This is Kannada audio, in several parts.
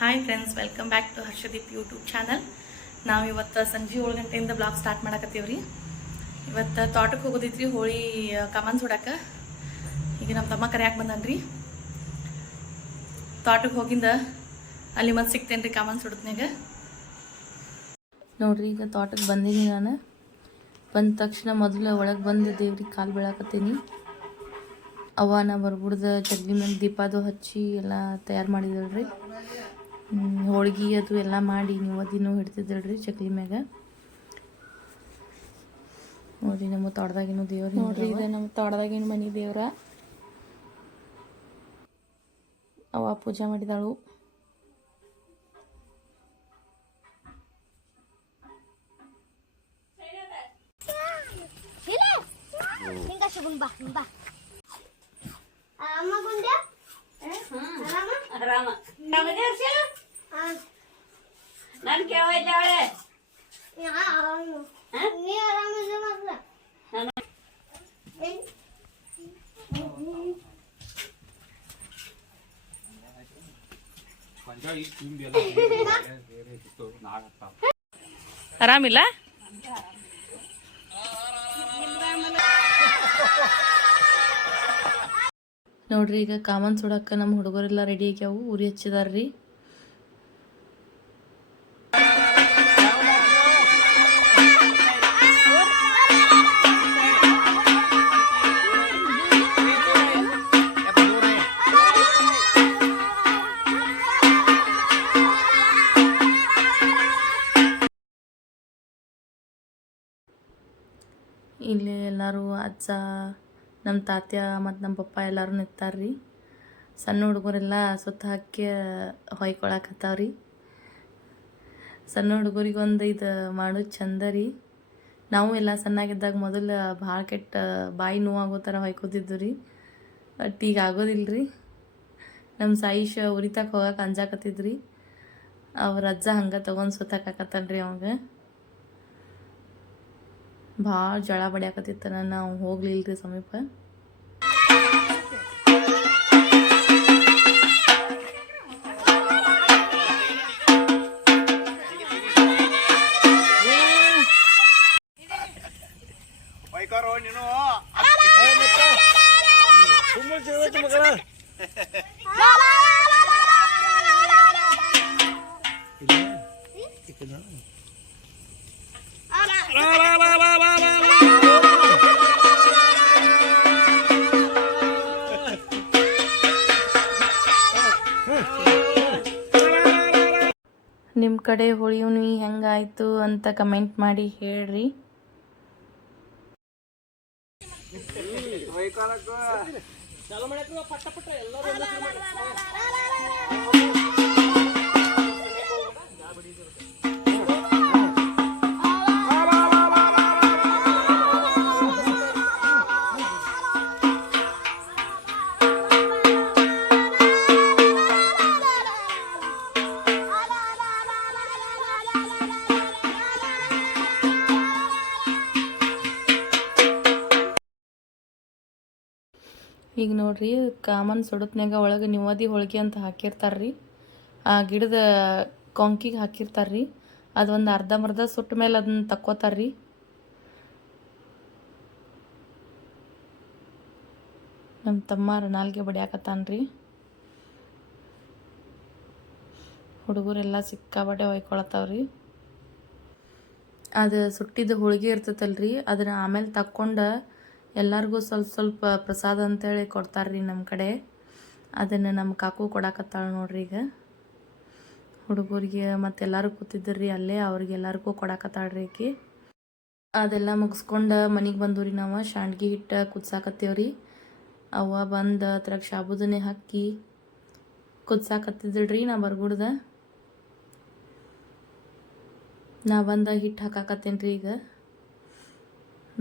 Hi friends, welcome back to Harshdeep YouTube channel. ನಾವು ಇವತ್ತು ಸಂಜೆ 7 ಗಂಟೆಯಿಂದ ಬ್ಲಾಗ್ ಸ್ಟಾರ್ಟ್ ಮಾಡಕತ್ತೀವ್ರಿ. ಇವತ್ತು ತೋಟಕ್ಕೆ ಹೋಗೋದಿದ್ರಿ, ಹೋಳಿ ಕಮಾನ್ ಸುಡಕ್ಕೆ. ಈಗ ನಮ್ಮ ತಮ್ಮ ಕರೆಯಾಕೆ ಬಂದನ್ರಿ. ತೋಟಕ್ಕೆ ಹೋಗಿಂದ ಅಲ್ಲಿ ಮತ್ತೆ ಸಿಗ್ತೇನೆ ರೀ ಕಮಾನ್ ಸುಡತ್ನಾಗ. ನೋಡ್ರಿ, ಈಗ ತೋಟಕ್ಕೆ ಬಂದೀನಿ. ನಾನು ಬಂದ ತಕ್ಷಣ ಮೊದಲು ಒಳಗೆ ಬಂದು ದೇವ್ರಿಗೆ ಕಾಲು ಬೀಳಾಕತ್ತೀನಿ. ನಾ ಬರ್ಬಿಡ್ದು ಜಗ್ಲಿ ಮೇಲೆ ದೀಪದು ಹಚ್ಚಿ ಎಲ್ಲ ತಯಾರು ಮಾಡಿದಳ್ರಿ. ಹೋಳ್ಗೆ ಅದು ಎಲ್ಲ ಮಾಡಿ ನೀವದಿನೂ ಹಿಡ್ತಿದ್ದಳ್ರಿ ಚಕ್ಲಿ ಮ್ಯಾಗ. ನೋಡ್ರಿ, ನಮ್ಮ ತೋಟದಾಗಿನೂ ದೇವ್ರ ನೋಡ್ರಿ. ಇದು ನಮ್ಮ ತೋಟದಾಗಿನ ಮನೆ ದೇವ್ರ. ಪೂಜೆ ಮಾಡಿದಾಳು. ನಾನು ಕೇಳಿದ್ದಾಳೆ ಆರಾಮಿಲ್ಲ. ನೋಡ್ರಿ, ಈಗ ಕಾಮನ್ ಸುಡಕ್ಕೆ ನಮ್ಮ ಹುಡುಗರೆಲ್ಲ ರೆಡಿ ಆಗ್ಯಾವು. ಉರಿ ಹಚ್ಚಿದಾರ್ರಿ. ಇಲ್ಲಿ ಎಲ್ಲರೂ ಅಜ್ಜ, ನಮ್ಮ ತಾತ್ಯ ಮತ್ತು ನಮ್ಮ ಪಪ್ಪ ಎಲ್ಲರೂ ನಿಂತಾರ್ರಿ. ಸಣ್ಣ ಹುಡುಗರೆಲ್ಲ ಸುತ್ತ ಹಾಕಿ ಹೊಯ್ಕೊಳಕತ್ತಾವ್ರಿ. ಸಣ್ಣ ಹುಡುಗರಿಗೆ ಒಂದು ಇದು ಮಾಡೋದು ಚಂದ ರೀ. ನಾವು ಎಲ್ಲ ಸಣ್ಣಾಗಿದ್ದಾಗ ಮೊದಲು ಭಾಳ ಕೆಟ್ಟ ಬಾಯಿ ನೋವಾಗೋ ಥರ ಹೊಯ್ಕೋತಿದ್ದು ರೀ. ಬಟ್ ಈಗ ಆಗೋದಿಲ್ಲ ರೀ. ನಮ್ಮ ಸಾಯಿಷ ಉರಿತಕ್ಕೆ ಹೋಗಕ್ಕೆ ಅಂಜಾಕತ್ತಿದ್ರಿ. ಅವ್ರ ಅಜ್ಜ ಹಂಗೆ ತೊಗೊಂಡು ಸುತ್ತಾಕತ್ತಾನ್ರಿ ಅವಾಗ. ಭಾಳ ಜಳ ಬಡಿಯಾಕತ್ತಿತ್ತ. ನಾವು ಹೋಗ್ಲಿಲ್ರಿ ಸಮೀಪ. ನಿಮ್ಮ ಕಡೆ ಹೋಳಿ ಹುಣ್ಣಿಮೆ ಹೆಂಗಾಯ್ತು ಅಂತ ಕಮೆಂಟ್ ಮಾಡಿ ಹೇಳ್ರಿ. ಈಗ ನೋಡ್ರಿ, ಕಾಮನ್ ಸುಡತ್ನಾಗ ಒಳಗೆ ನಿವದಿ ಹೋಳಿಗೆ ಅಂತ ಹಾಕಿರ್ತಾರ್ರಿ. ಆ ಗಿಡದ ಕೊಂಕಿಗೆ ಹಾಕಿರ್ತಾರ್ರಿ. ಅದು ಒಂದು ಅರ್ಧಂಬರ್ಧ ಸುಟ್ಟ ಮೇಲೆ ಅದನ್ನ ತಕ್ಕೋತಾರ್ರಿ. ನಮ್ಮ ತಮ್ಮ ನಾಲ್ಗೆ ಬಡಿಯಾಕತ್ತಾನ್ರಿ. ಹುಡುಗರೆಲ್ಲ ಸಿಕ್ಕಾಬಟ್ಟೆ ಹೊಯ್ಕೊಳತ್ತಾವ್ರಿ. ಅದು ಸುಟ್ಟಿದ್ದು ಹೋಳಿಗೆ ಇರ್ತೈತಲ್ರಿ, ಅದನ್ನ ಆಮೇಲೆ ತಕ್ಕೊಂಡು ಎಲ್ಲರಿಗೂ ಸ್ವಲ್ಪ ಸ್ವಲ್ಪ ಪ್ರಸಾದ ಅಂತೇಳಿ ಕೊಡ್ತಾರ್ರಿ ನಮ್ಮ ಕಡೆ. ಅದನ್ನು ನಮ್ಮ ಕಾಕು ಕೊಡಾಕತ್ತಾಳೆ ನೋಡ್ರಿ. ಈಗ ಹುಡುಗರಿಗೆ ಮತ್ತು ಎಲ್ಲರೂ ಕೂತಿದ್ದರ್ರಿ ಅಲ್ಲೇ, ಅವ್ರಿಗೆಲ್ಲರಿಗೂ ಕೊಡಾಕತ್ತಾಳ್ರಿ ಆಕಿ. ಅದೆಲ್ಲ ಮುಗಿಸ್ಕೊಂಡು ಮನೆಗೆ ಬಂದೂರಿ. ನಾವು ಶಾಂಡ್ಗಿ ಹಿಟ್ಟು ಕುದ್ಸಾಕತ್ತೇವ್ರಿ. ಅವ್ವ ಬಂದು ಅದ್ರಾಗ ಸಾಬುದನೆ ಹಾಕಿ ಕುದ್ಸಾಕತ್ತಿದ್ದಳ್ರಿ. ನಾ ಬರ್ಗುಡ್ದ ನಾ ಬಂದ ಹಿಟ್ಟು ಹಾಕಾಕತ್ತೇನೆ ರೀ. ಈಗ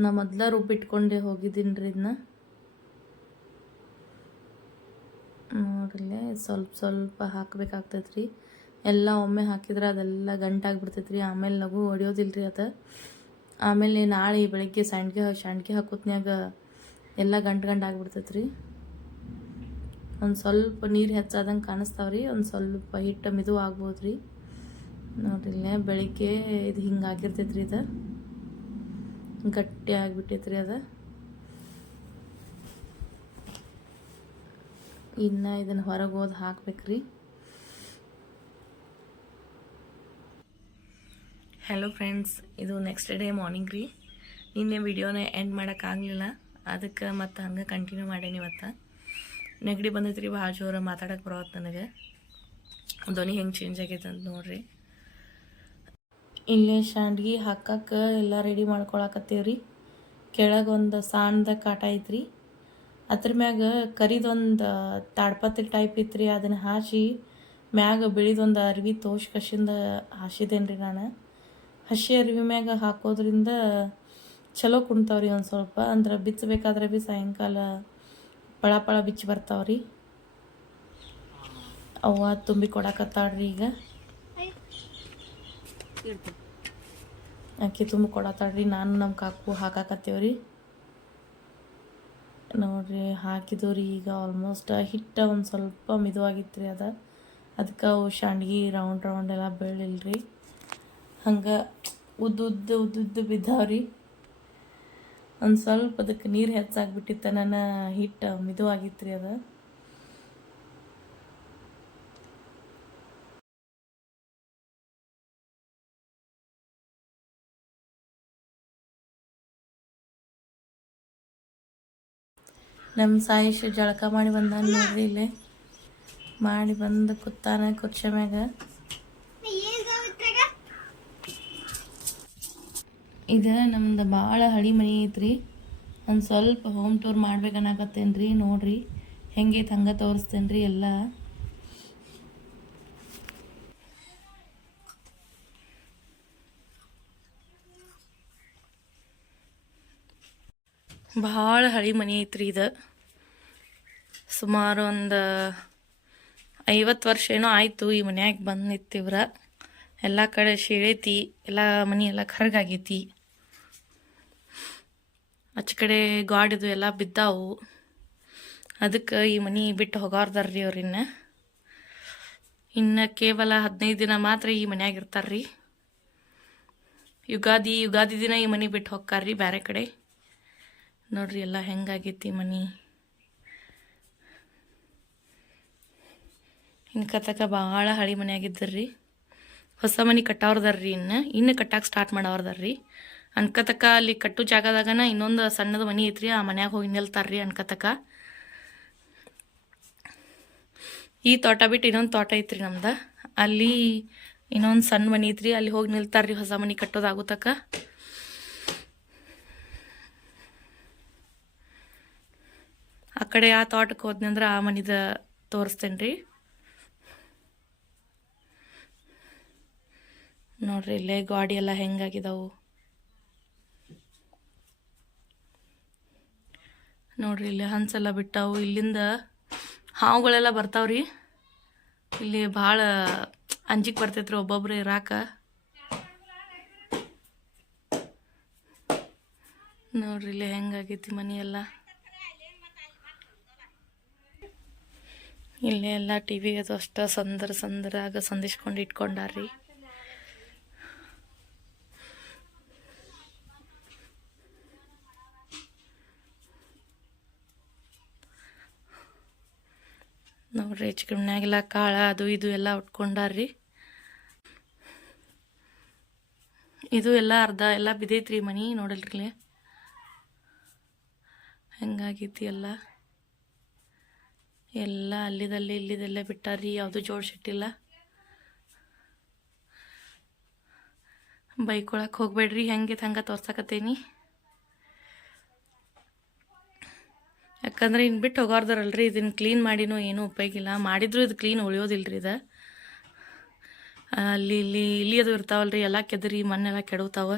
ನಾ ಮೊದಲ ರುಬ್ಬಿಟ್ಕೊಂಡೆ ಹೋಗಿದ್ದೀನಿ ರೀ. ಇದನ್ನ ನೋಡ್ರಲ್ಲೇ ಸ್ವಲ್ಪ ಸ್ವಲ್ಪ ಹಾಕ್ಬೇಕಾಗ್ತೈತ್ರಿ. ಎಲ್ಲ ಒಮ್ಮೆ ಹಾಕಿದ್ರೆ ಅದೆಲ್ಲ ಗಂಟಾಗಿಬಿಡ್ತೈತ್ರಿ. ಆಮೇಲೆ ಲಘು ಹೊಡಿಯೋದಿಲ್ರಿ ಅದು. ಆಮೇಲೆ ನಾಳೆ ಬೆಳಗ್ಗೆ ಶಾಂಡ್ಗಿ ಹಾಕೋತ್ನ್ಯಾಗ ಎಲ್ಲ ಗಂಟು ಆಗಿಬಿಡ್ತೈತ್ರಿ. ಒಂದು ಸ್ವಲ್ಪ ನೀರು ಹೆಚ್ಚಾದಂಗೆ ಕಾಣಿಸ್ತಾವ್ರಿ. ಒಂದು ಸ್ವಲ್ಪ ಹಿಟ್ಟು ಮಿದು ಆಗ್ಬೋದು ರೀ. ನೋಡ್ರಿ ಇಲ್ಲೇ ಬೆಳಿಗ್ಗೆ ಇದು ಹಿಂಗಾಗಿರ್ತೈತ್ರಿ. ಇದು ಗಟ್ಟಿ ಆಗಿಬಿಟ್ಟೈತ್ರಿ. ಅದು ಇನ್ನು ಇದನ್ನು ಹೊರಗೆ ಹೋದ್ ಹಾಕ್ಬೇಕ್ರಿ. ಹಲೋ ಫ್ರೆಂಡ್ಸ್, ಇದು ನೆಕ್ಸ್ಟ್ ಡೇ ಮಾರ್ನಿಂಗ್ ರೀ. ನಿನ್ನೆ ವಿಡಿಯೋನ ಎಂಡ್ ಮಾಡೋಕ್ಕಾಗಲಿಲ್ಲ, ಅದಕ್ಕೆ ಮತ್ತು ಹಂಗೆ ಕಂಟಿನ್ಯೂ ಮಾಡೇನಿ. ಇವತ್ತು ನೆಗಡಿ ಬಂದೈತ್ರಿ, ಭಾಳ ಜೋರ ಮಾತಾಡೋಕೆ ಬರೋದು ನನಗೆ. ಧ್ವನಿ ಹೆಂಗೆ ಚೇಂಜ್ ಆಗೈತೆ ಅಂತ ನೋಡ್ರಿ. ಇಲ್ಲೇ ಶಾಂಡ್ಗಿ ಹಾಕಕ್ಕೆ ಎಲ್ಲ ರೆಡಿ ಮಾಡ್ಕೊಳಕತ್ತೀವ್ರಿ. ಕೆಳಗೆ ಒಂದು ಸಣ್ಣದ ಕಾಟ ಐತ್ರಿ, ಅದ್ರ ಮ್ಯಾಗ ಕರಿದೊಂದು ತಾಡ್ಪತ್ರೆ ಟೈಪ್ ಇತ್ತು ರೀ. ಅದನ್ನು ಹಾಸಿ ಮ್ಯಾಗ ಬಿಳಿದೊಂದು ಅರ್ವಿ ತೋಷ್ ಕಶಿಂದ ಹಾಸಿದೇನೆ ರೀ ನಾನು. ಹಸಿ ಅರಿವಿ ಮ್ಯಾಗ ಹಾಕೋದ್ರಿಂದ ಚಲೋ ಕುಣ್ತಾವ್ರಿ. ಒಂದು ಸ್ವಲ್ಪ ಅಂದ್ರೆ ಬಿಚ್ಚಬೇಕಾದ್ರೆ ಭೀ ಸಾಯಂಕಾಲ ಪಳ ಪಳ ಬಿಚ್ಚಿ ಬರ್ತಾವ್ರಿ. ಅವ್ವ ತುಂಬಿ ಕೊಡಕತ್ತಾಳ್ರಿ. ಈಗ ಅಕ್ಕಿ ತುಂಬಿ ಕೊಡತ್ತಾಳ್ರಿ. ನಾನು ನಮ್ಮ ಕಾಕು ಹಾಕಾಕತ್ತೇವ್ರಿ. ನೋಡ್ರಿ ಹಾಕಿದವ್ರಿ. ಈಗ ಆಲ್ಮೋಸ್ಟ್ ಹಿಟ್ಟು ಒಂದು ಸ್ವಲ್ಪ ಮಿದುವಾಗಿತ್ತು ರೀ. ಅದಕ್ಕೆ ಅವು ಶಾಂಡ್ಗಿ ರೌಂಡ್ ಎಲ್ಲ ಬೆಳ್ಳಿಲ್ರಿ. ಹಂಗೆ ಉದ್ದುದ್ದು ಬಿದ್ದಾವ್ರಿ. ಒಂದು ಸ್ವಲ್ಪ ಅದಕ್ಕೆ ನೀರು ಹೆಚ್ಚಾಗ್ಬಿಟ್ಟಿತ್ತು. ನನ್ನ ಹಿಟ್ಟು ಮಿದುವಾಗಿತ್ತು ರೀ. ಅದು ನಮ್ಮ ಸಾಯಿಶ್ ಜಳಕ ಮಾಡಿ ಬಂದಾನ ನೋಡ್ರಿ. ಇಲ್ಲೇ ಮಾಡಿ ಬಂದು ಕುತ್ತಾನ ಕುರ್ಚಿ ಮ್ಯಾಗ. ಇದು ನಮ್ದು ಭಾಳ ಹಳಿ ಮನೆ ಐತ್ರಿ. ಒಂದು ಸ್ವಲ್ಪ ಹೋಮ್ ಟೂರ್ ಮಾಡ್ಬೇಕನ್ನಾಕತ್ತೇನೆ ರೀ. ನೋಡ್ರಿ ಹೆಂಗೈತೆ ಹಂಗೆ ತೋರಿಸ್ತೇನೆ ರೀ ಎಲ್ಲ. ಭಾಳ ಹಳಿ ಮನೆ ಐತ್ರಿ. ಇದು ಸುಮಾರು ಒಂದು 50 ವರ್ಷ ಏನೋ ಆಯಿತು ಈ ಮನ್ಯಾಗ ಬಂದು ನಿಂತಿವ್ರ. ಎಲ್ಲ ಕಡೆ ಶೀಳೈತಿ, ಎಲ್ಲ ಮನೆ ಎಲ್ಲ ಕರ್ಗಾಗೈತಿ. ಆಚೆ ಕಡೆ ಗಾಡಿದು ಎಲ್ಲ ಬಿದ್ದಾವು. ಅದಕ್ಕೆ ಈ ಮನೆ ಬಿಟ್ಟು ಹೋಗಾರ್ದಾರ್ರಿ ಅವ್ರಿನ್ನ. ಇನ್ನು ಕೇವಲ 15 ದಿನ ಮಾತ್ರ ಈ ಮನ್ಯಾಗ ಇರ್ತಾರ್ರಿ. ಯುಗಾದಿ ದಿನ ಈ ಮನೆ ಬಿಟ್ಟು ಹೋಗ್ತಾರ್ರಿ ಬೇರೆ ಕಡೆ. ನೋಡ್ರಿ ಎಲ್ಲ ಹೆಂಗಾಗೈತಿ ಮನೆ. ಇನ್ಕತಕ ಭಾಳ ಹಳಿ ಮನೆ ಆಗಿದ್ದರ್ರಿ. ಹೊಸ ಮನೆ ಕಟ್ಟವ್ರದಾರ್ರಿ. ಇನ್ನು ಕಟ್ಟಕ್ಕೆ ಸ್ಟಾರ್ಟ್ ಮಾಡವ್ರದಾರ್ರಿ. ಅನ್ಕತಕ ಅಲ್ಲಿ ಕಟ್ಟು ಜಾಗದಾಗನ ಇನ್ನೊಂದು ಸಣ್ಣದ ಮನೆ ಐತ್ರಿ. ಆ ಮನ್ಯಾಗ ಹೋಗಿ ನಿಲ್ತಾರ್ರಿ ಅನ್ಕತಕ. ಈ ತೋಟ ಬಿಟ್ಟು ಇನ್ನೊಂದು ತೋಟ ಐತ್ರಿ ನಮ್ದು. ಅಲ್ಲಿ ಇನ್ನೊಂದು ಸಣ್ಣ ಮನೆ ಐತ್ರಿ, ಅಲ್ಲಿ ಹೋಗಿ ನಿಲ್ತಾರ್ರಿ ಹೊಸ ಮನೆ ಕಟ್ಟೋದಾಗುತ್ತಕ. ಆ ಕಡೆ ಆ ತೋಟಕ್ಕೆ ಹೋದ್ನಂದ್ರೆ ಆ ಮನಿದ ತೋರಿಸ್ತೇನೆ ರೀ. ನೋಡ್ರಿ ಇಲ್ಲೇ ಗಾಡಿ ಎಲ್ಲ ಹೆಂಗಾಗಿದಾವು ನೋಡ್ರಿ. ಇಲ್ಲಿ ಹಂಚೆಲ್ಲ ಬಿಟ್ಟಾವು. ಇಲ್ಲಿಂದ ಹಾವುಗಳೆಲ್ಲ ಬರ್ತಾವ್ರಿ. ಇಲ್ಲಿ ಭಾಳ ಅಂಜಿಕೆ ಬರ್ತೈತ್ರಿ ಒಬ್ಬೊಬ್ರು ಇರಾಕ. ನೋಡ್ರಿ ಇಲ್ಲಿ ಹೆಂಗಾಗೈತಿ ಮನೆಯೆಲ್ಲ. ಇಲ್ಲೇ ಎಲ್ಲ ಟಿವಿ ಅದು ಅಷ್ಟ ಸಂದರಾಗ ಸಂದಿಸ್ಕೊಂಡು ಇಟ್ಕೊಂಡಾರ್ರಿ. ನೋಡ್ರಿ ಚಿಕನ್ಯಾಗೆಲ್ಲ ಕಾಳ ಅದು ಇದು ಎಲ್ಲ ಉಟ್ಕೊಂಡಾರ್ರಿ. ಇದು ಎಲ್ಲ ಅರ್ಧ ಎಲ್ಲ ಬಿದ್ದೈತ್ರಿ ಮನಿ. ನೋಡಲ್ರಿ ಹೆಂಗಾಗೈತಿ ಎಲ್ಲ. ಎಲ್ಲ ಇಲ್ಲಿದಲ್ಲೇ ಬಿಟ್ಟಾರ್ರಿ. ಯಾವುದು ಜೋಡ್ಸಿಟ್ಟಿಲ್ಲ. ಬೈಕೊಳಕ್ಕೆ ಹೋಗ್ಬೇಡ್ರಿ, ಹೆಂಗೈತೆ ಹಂಗೆ ತೋರ್ಸಕತ್ತೇನಿ. ಯಾಕಂದ್ರೆ ಇನ್ನು ಬಿಟ್ಟು ಹೋಗಾರ್ದಾರಲ್ರಿ. ಇದನ್ನು ಕ್ಲೀನ್ ಮಾಡಿನೂ ಏನೂ ಉಪಯೋಗಿಲ್ಲ. ಮಾಡಿದ್ರು ಇದು ಕ್ಲೀನ್ ಉಳಿಯೋದಿಲ್ರಿ. ಇದು ಇಲ್ಲಿ ಅದು ಇರ್ತಾವಲ್ರಿ, ಎಲ್ಲ ಕೆದರಿ ಮಣ್ಣೆಲ್ಲ ಕೆಡವ್ತಾವ.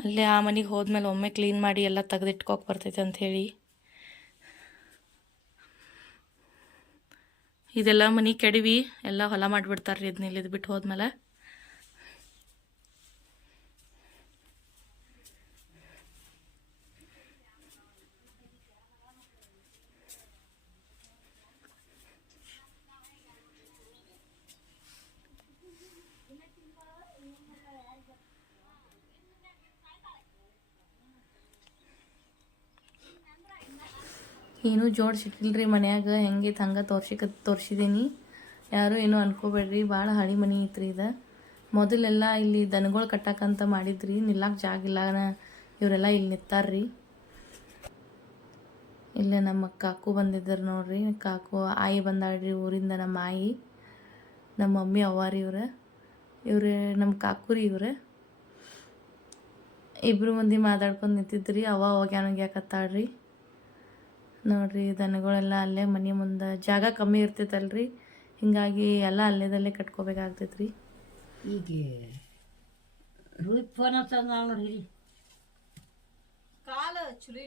ಅಲ್ಲೇ ಆ ಮನೆಗೆ ಹೋದ್ಮೇಲೆ ಒಮ್ಮೆ ಕ್ಲೀನ್ ಮಾಡಿ ಎಲ್ಲ ತೆಗೆದಿಟ್ಕೋಕೆ ಬರ್ತೈತೆ ಅಂಥೇಳಿ ಇದೆಲ್ಲ ಮನೆ ಕೆಡವಿ ಎಲ್ಲ ಹೊಲ ಮಾಡಿಬಿಡ್ತಾರ್ರಿ. ಇದನ್ನ ಇಲ್ಲಿದು ಬಿಟ್ಟು ಹೋದ್ಮೇಲೆ ಏನೂ ಜೋಡಿಸಿಟ್ಟಿಲ್ರಿ ಮನ್ಯಾಗ, ಹೆಂಗೈತೆ ಹಂಗೆ ತೋರಿಸಿದ್ದೀನಿ. ಯಾರು ಏನೂ ಅನ್ಕೋಬೇಡ್ರಿ, ಭಾಳ ಹಳಿ ಮನೆ ಐತ್ರಿ ಇದು. ಮೊದಲೆಲ್ಲ ಇಲ್ಲಿ ದನಗಳು ಕಟ್ಟಕ್ಕಂತ ಮಾಡಿದ್ರಿ, ನಿಲ್ಲಕ್ಕೆ ಜಾಗ ಇಲ್ಲ, ಇವರೆಲ್ಲ ಇಲ್ಲಿ ನಿಂತಾರ್ರಿ. ಇಲ್ಲೇ ನಮ್ಮ ಕಾಕು ಬಂದಿದ್ದಾರೆ ನೋಡ್ರಿ. ಕಾಕು ಆಯಿ ಬಂದಾಳ್ರಿ ಊರಿಂದ, ನಮ್ಮ ಆಯಿ, ನಮ್ಮ ಮಮ್ಮಿ ಅವ್ವಾರಿ ಇವ್ರು ನಮ್ಮ ಕಾಕುರಿ ಇವ್ರು. ಇಬ್ಬರು ಮಂದಿ ಮಾತಾಡ್ಕೊಂಡು ನಿಂತಿದ್ರಿ. ಹೋಗ್ಯಾಕತ್ತಾಳ್ರಿ ನೋಡ್ರಿ. ದನಗಳೆಲ್ಲ ಅಲ್ಲೇ ಮನೆ ಮುಂದೆ ಜಾಗ ಕಮ್ಮಿ ಇರ್ತೈತಲ್ರಿ, ಹಿಂಗಾಗಿ ಎಲ್ಲ ಅಲ್ಲೇದಲ್ಲೇ ಕಟ್ಕೋಬೇಕಾಗ್ತೈತ್ರಿ. ಈಗ ಫೋನ್ ಹಚ್ಚ ನೋಡ್ರಿ, ಕಾಲ ಚುಲಿ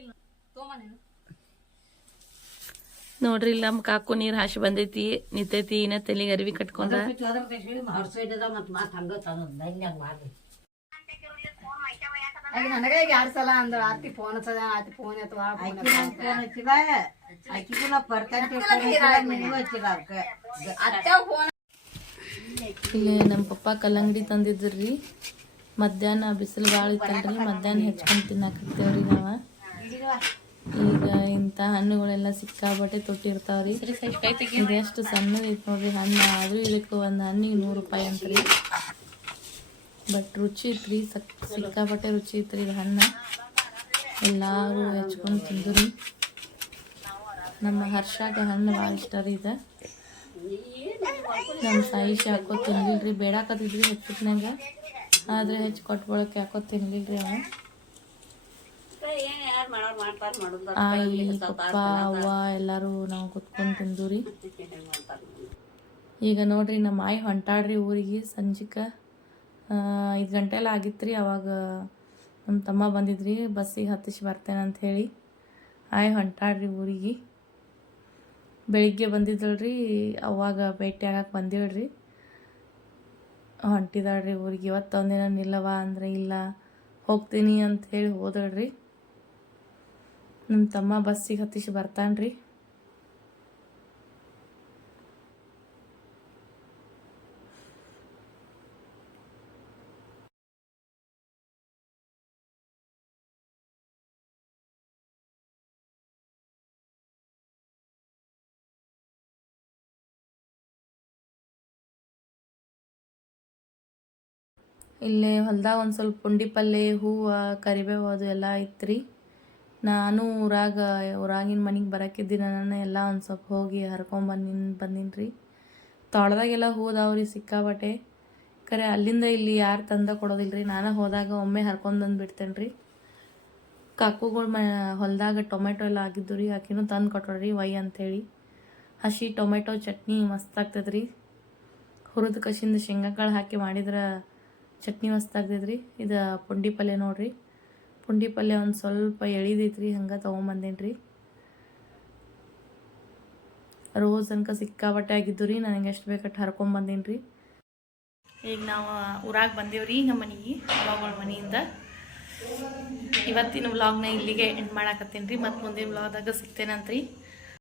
ನೋಡ್ರಿ. ಇಲ್ಲ ನಮ್ಮ ಕಾಕು ನೀರು ಹಾಸಿ ಬಂದೈತಿ, ನಿಂತೈತಿ. ಇನ್ನ ತಲೆಗೆ ಅರಿವಿ ಕಟ್ಕೊಂಡ ನನಗೆ 2 ಸಲ ಅಂದ್ರ ಆತಿ ಫೋನ್ ಹಚ್ಚದ, ಆತಿ ಫೋನ್ ಎತ್ತವಾ, ಇಲ್ಲಿ ನಮ್ಮ ಪಪ್ಪ ಕಲ್ಲಂಗಡಿ ತಂದಿದ್ರಿ. ಮಧ್ಯಾಹ್ನ ಬಿಸಿಲು ಭಾಳ ಇತ್ತಲ್ರಿ, ಮಧ್ಯಾಹ್ನ ಹೆಚ್ಕೊಂಡು ತಿನ್ನಾಕತ್ತೇವ್ರಿ ನಾವು. ಈಗ ಇಂಥ ಹಣ್ಣುಗಳೆಲ್ಲ ಸಿಕ್ಕಾಬಟ್ಟೆ ತೊಟ್ಟಿರ್ತಾವ್ರಿ. ಇದೆಷ್ಟು ಸಣ್ಣದೈತೆ ನೋಡ್ರಿ ಹಣ್ಣು, ಆದರೂ ಇದಕ್ಕೆ ಒಂದು ಹಣ್ಣಿಗೆ 100 ರೂಪಾಯಿ ಅಂತ್ರಿ. ಬಟ್ ರುಚಿ ಐತ್ರಿ, ಸಿಕ್ಕಾಬಟ್ಟೆ ರುಚಿ ಐತ್ರಿ ಇದು ಹಣ್ಣು. ಎಲ್ಲರೂ ಹೆಚ್ಕೊಂಡು ತಿಂದ್ರಿ. ನಮ್ಮ ಹರ್ಷಾಗ ಹಣ್ಣು ಭಾಳ ಇಷ್ಟ ರೀ ಇದು. ನಮ್ಮ ಸಾಯಿಶ್ ಯಾಕೋ ತಿನ್ಲಿಲ್ರಿ, ಬೇಡಾಕತ್ತಿದ್ರಿ ಹೆಚ್ಚಿಟ್ನಾಗ, ಆದರೆ ಹೆಚ್ಚು ಕೊಟ್ಕೊಳಕ್ಕೆ ಯಾಕೋ ತಿನ್ಲಿಲ್ರಿ ಅವ. ಆಯಿ ಪಪ್ಪ ಅವ್ವ ಎಲ್ಲರೂ ನಾವು ಕುತ್ಕೊಂಡು ತಿಂದೂರಿ. ಈಗ ನೋಡ್ರಿ ನಮ್ಮ ಆಯಿ ಹೊಂಟಾಡ್ರಿ ಊರಿಗೆ. ಸಂಜಿಕ 5 ಗಂಟೆ ಎಲ್ಲ ಆಗಿತ್ತು ರೀ. ಅವಾಗ ನಮ್ಮ ತಮ್ಮ ಬಂದಿದ್ರಿ, ಬಸ್ಸಿಗೆ ಹತ್ತಿಸಿ ಬರ್ತೇನೆ ಅಂತ ಹೇಳಿ. ಆಯಿ ಹೊಂಟಾಡ್ರಿ ಊರಿಗೆ. ಬೆಳಿಗ್ಗೆ ಬಂದಿದ್ದಳ್ರಿ, ಅವಾಗ ಭೇಟಿ ಆಗಕ್ಕೆ ಬಂದಿಳ್ರಿ. ಹೊಂಟಿದಾಳ್ರಿ ಊರಿಗೆ. ಇವತ್ತು ಒಂದಿನ ನಿಲ್ಲವ ಅಂದರೆ ಇಲ್ಲ, ಹೋಗ್ತೀನಿ ಅಂತ ಹೇಳಿ ಹೋದಳ್ರಿ. ನಮ್ಮ ತಮ್ಮ ಬಸ್ಸಿಗೆ ಹತ್ತಿಸಿ ಬರ್ತಾನ್ರಿ. ಇಲ್ಲೇ ಹೊಲ್ದಾಗ ಒಂದು ಸ್ವಲ್ಪ ಪುಂಡಿ ಪಲ್ಲೆ, ಹೂವು, ಕರಿಬೇವು ಅದು ಎಲ್ಲ ಐತ್ರಿ. ನಾನು ಊರಾಗಿನ ಮನೆಗೆ ಬರೋಕ್ಕಿದ್ದೀನಿ, ನಾನು ಎಲ್ಲ ಒಂದು ಸ್ವಲ್ಪ ಹೋಗಿ ಬಂದೀನಿ ರೀ. ತೋಟದಾಗೆಲ್ಲ ಹೂದಾವ್ರಿ ಸಿಕ್ಕಾಬಟ್ಟೆ. ಖರೆ ಅಲ್ಲಿಂದ ಇಲ್ಲಿ ಯಾರು ತಂದ ಕೊಡೋದಿಲ್ಲ ರೀ. ನಾನು ಹೋದಾಗ ಒಮ್ಮೆ ಹರ್ಕೊಂಡ್ಬಂದು ಬಿಡ್ತೇನೆ ರೀ. ಕಾಕುಗಳು ಹೊಲದಾಗ ಟೊಮೆಟೊ ಎಲ್ಲ ಆಗಿದ್ದು ರೀ, ಆಕಿನೂ ತಂದು ಕೊಟ್ಟೋಳ್ರಿ ಒಯ್ ಅಂಥೇಳಿ. ಹಸಿ ಟೊಮೆಟೊ ಚಟ್ನಿ ಮಸ್ತ್ ಆಗ್ತದ್ರಿ. ಹುರಿದು ಕಸಿಂದ ಶೇಂಗಾಕಾಳು ಹಾಕಿ ಮಾಡಿದ್ರೆ ಚಟ್ನಿ ಮಸ್ತ್ ಆಗ್ತೈತ್ರಿ. ಇದು ಪುಂಡಿ ಪಲ್ಯ ನೋಡ್ರಿ. ಪುಂಡಿ ಪಲ್ಯ ಒಂದು ಸ್ವಲ್ಪ ಎಳಿದೈತ್ರಿ, ಹಂಗೆ ತೊಗೊಂಬಂದೇನಿ ರೀ. ರೋಸ್ ಅನ್ಕ ಸಿಕ್ಕಾಬಟ್ಟೆ ಆಗಿದ್ದು ರೀ, ನನಗೆ ಎಷ್ಟು ಬೇಕಟ್ಟು ಹರ್ಕೊಂಬಂದೀನಿ ರೀ. ಈಗ ನಾವು ಊರಾಗ ಬಂದೇವ್ರಿ ನಮ್ಮ ಮನೆಗೆ, ಅವಾಗಳ ಮನೆಯಿಂದ. ಇವತ್ತಿನ ವ್ಲಾಗ್ನ ಇಲ್ಲಿಗೆ ಎಂಡ್ ಮಾಡಾಕತ್ತೀನಿ ರೀ. ಮತ್ತು ಮುಂದಿನ ವ್ಲಾಗ್ದಾಗ ಸಿಗ್ತೇನಂತ್ರಿ.